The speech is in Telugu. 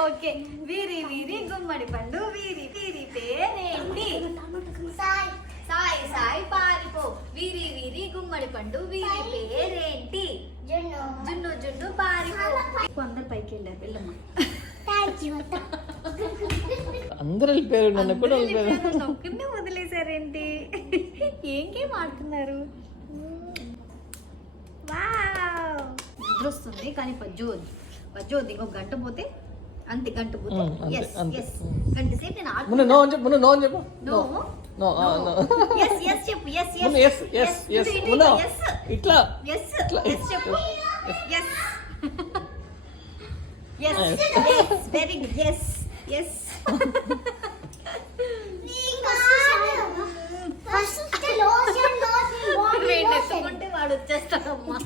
ఓకే. వీరి వీరి గుమ్మడి పండు వీరి వీరి పేరేంటి? సాయి సాయి పారిపో. వీరి వీరి గుమ్మడి పండు వీరి పేరేంటి? జున్ను జున్ను పారిపో. అందరు పైకి వెళ్ళారు. వెళ్ళమ్మా. అందరూ వెళ్ళిపోయారు. నన్ను కూడా వెళ్ళిపోయారు. ఒక్కరినే వదిలేశారేంటి? ఏం ఆడుతున్నారు? నిద్ర వస్తుంది కానీ పజ్జోద్ది ఇంకొక గంట పోతే అంతే. గంట పోతే గంట సేపు నేను చెప్పు. ఇట్లా చెప్పు. Very good. ఎస్ ఎత్తుకుంటే వాడు వచ్చేస్తాడమ్మా.